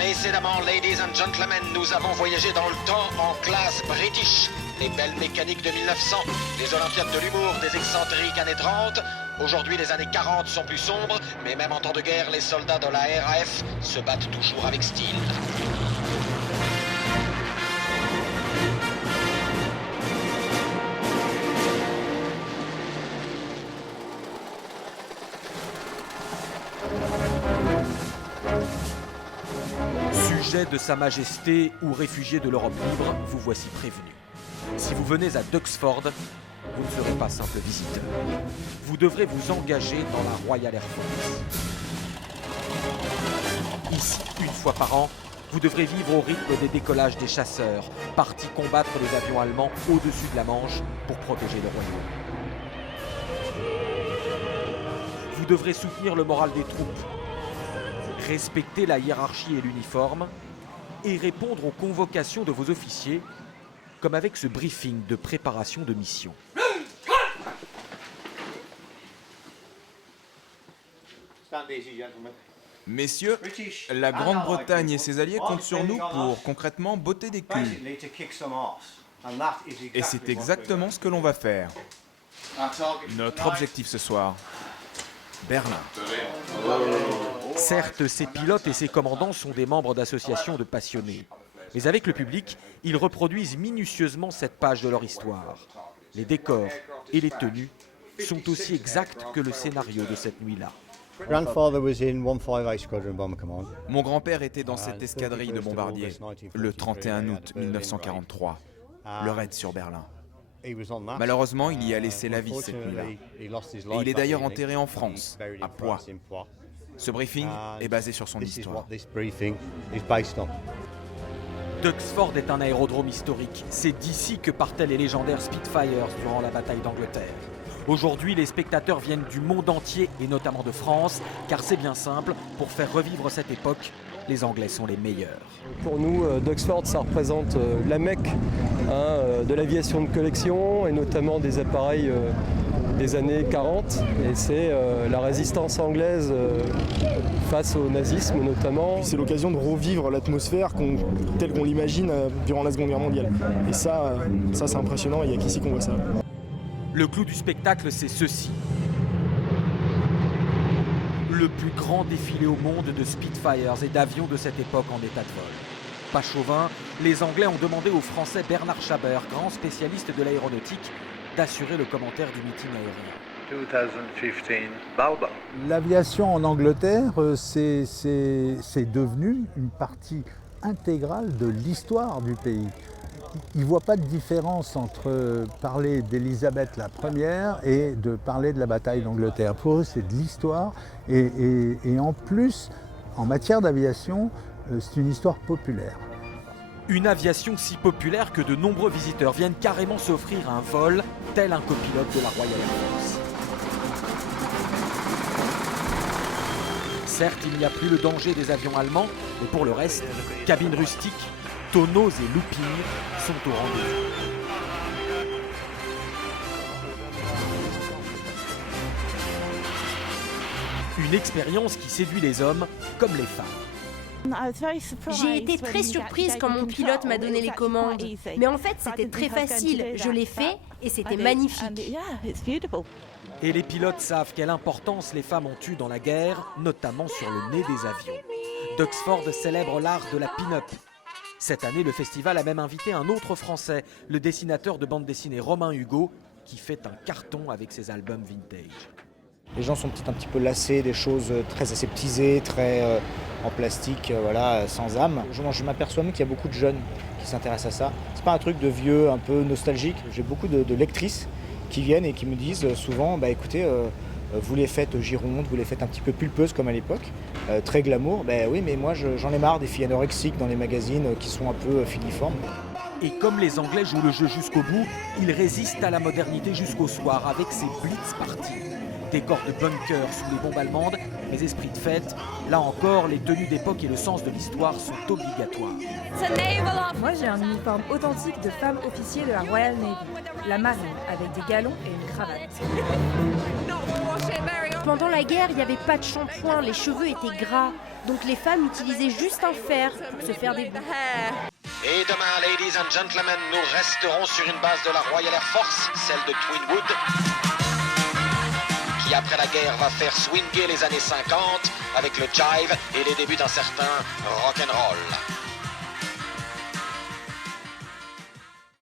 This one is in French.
Précédemment, ladies and gentlemen, nous avons voyagé dans le temps en classe british. Les belles mécaniques de 1900, les Olympiades de l'humour des excentriques années 30. Aujourd'hui, les années 40 sont plus sombres, mais même en temps de guerre, les soldats de la RAF se battent toujours avec style. Sujet de Sa Majesté ou réfugié de l'Europe libre, vous voici prévenu. Si vous venez à Duxford, vous ne serez pas simple visiteur. Vous devrez vous engager dans la Royal Air Force. Ici, une fois par an, vous devrez vivre au rythme des décollages des chasseurs, partis combattre les avions allemands au-dessus de la Manche pour protéger le royaume. Vous devrez soutenir le moral des troupes, respecter la hiérarchie et l'uniforme, et répondre aux convocations de vos officiers, comme avec ce briefing de préparation de mission. Messieurs, la Grande-Bretagne et ses alliés comptent sur nous pour concrètement botter des culs. Et c'est exactement ce que l'on va faire. Notre objectif ce soir, Berlin. Certes, ces pilotes et ces commandants sont des membres d'associations de passionnés. Mais avec le public, ils reproduisent minutieusement cette page de leur histoire. Les décors et les tenues sont aussi exacts que le scénario de cette nuit-là. Mon grand-père était dans cette escadrille de bombardiers le 31 août 1943, le raid sur Berlin. Malheureusement, il y a laissé la vie cette nuit-là. Et il est d'ailleurs enterré en France, à Poix. Ce briefing est basé sur son histoire. Duxford est un aérodrome historique. C'est d'ici que partaient les légendaires Spitfires durant la bataille d'Angleterre. Aujourd'hui, les spectateurs viennent du monde entier et notamment de France, car c'est bien simple, pour faire revivre cette époque, les Anglais sont les meilleurs. Pour nous, Duxford, ça représente la Mecque de l'aviation de collection et notamment des appareils des années 40. Et c'est la résistance anglaise face au nazisme notamment. C'est l'occasion de revivre l'atmosphère telle qu'on l'imagine durant la Seconde Guerre mondiale. Et ça c'est impressionnant, il n'y a qu'ici qu'on voit ça. Le clou du spectacle, c'est ceci. Le plus grand défilé au monde de Spitfires et d'avions de cette époque en état de vol. Pas chauvin, les Anglais ont demandé au Français Bernard Chabert, grand spécialiste de l'aéronautique, d'assurer le commentaire du meeting aérien. 2015 Balbo. L'aviation en Angleterre, c'est devenu une partie intégrale de l'histoire du pays. Ils ne voient pas de différence entre parler d'Élisabeth la Première et de parler de la bataille d'Angleterre. Pour eux, c'est de l'histoire et en plus, en matière d'aviation, c'est une histoire populaire. Une aviation si populaire que de nombreux visiteurs viennent carrément s'offrir un vol, tel un copilote de la Royal Air Force. Certes, il n'y a plus le danger des avions allemands, mais pour le reste, cabines rustiques, tonneaux et loopings sont au rendez-vous. Une expérience qui séduit les hommes comme les femmes. J'ai été très surprise quand mon pilote m'a donné les commandes. Mais en fait, c'était très facile. Je l'ai fait et c'était magnifique. Et les pilotes savent quelle importance les femmes ont eue dans la guerre, notamment sur le nez des avions. Duxford célèbre l'art de la pin-up. Cette année, le festival a même invité un autre Français, le dessinateur de bande dessinée Romain Hugo, qui fait un carton avec ses albums vintage. Les gens sont peut-être un petit peu lassés des choses très aseptisées, très en plastique, voilà, sans âme. Je m'aperçois même qu'il y a beaucoup de jeunes qui s'intéressent à ça. C'est pas un truc de vieux, un peu nostalgique. J'ai beaucoup de lectrices qui viennent et qui me disent souvent, bah écoutez, vous les faites girondes, vous les faites un petit peu pulpeuses comme à l'époque, très glamour. Ben oui, mais moi j'en ai marre des filles anorexiques dans les magazines qui sont un peu filiformes. Et comme les Anglais jouent le jeu jusqu'au bout, ils résistent à la modernité jusqu'au soir avec ces blitz parties. Décors de bunkers sous les bombes allemandes, les esprits de fête. Là encore, les tenues d'époque et le sens de l'histoire sont obligatoires. Moi, j'ai un uniforme authentique de femme officier de la Royal Navy, la marine, avec des galons et une cravate. Pendant la guerre, il n'y avait pas de shampoing, les cheveux étaient gras. Donc les femmes utilisaient juste un fer pour se faire des boucles. Et demain, ladies and gentlemen, nous resterons sur une base de la Royal Air Force, celle de Twinwood, qui après la guerre va faire swinger les années 50 avec le jive et les débuts d'un certain rock'n'roll.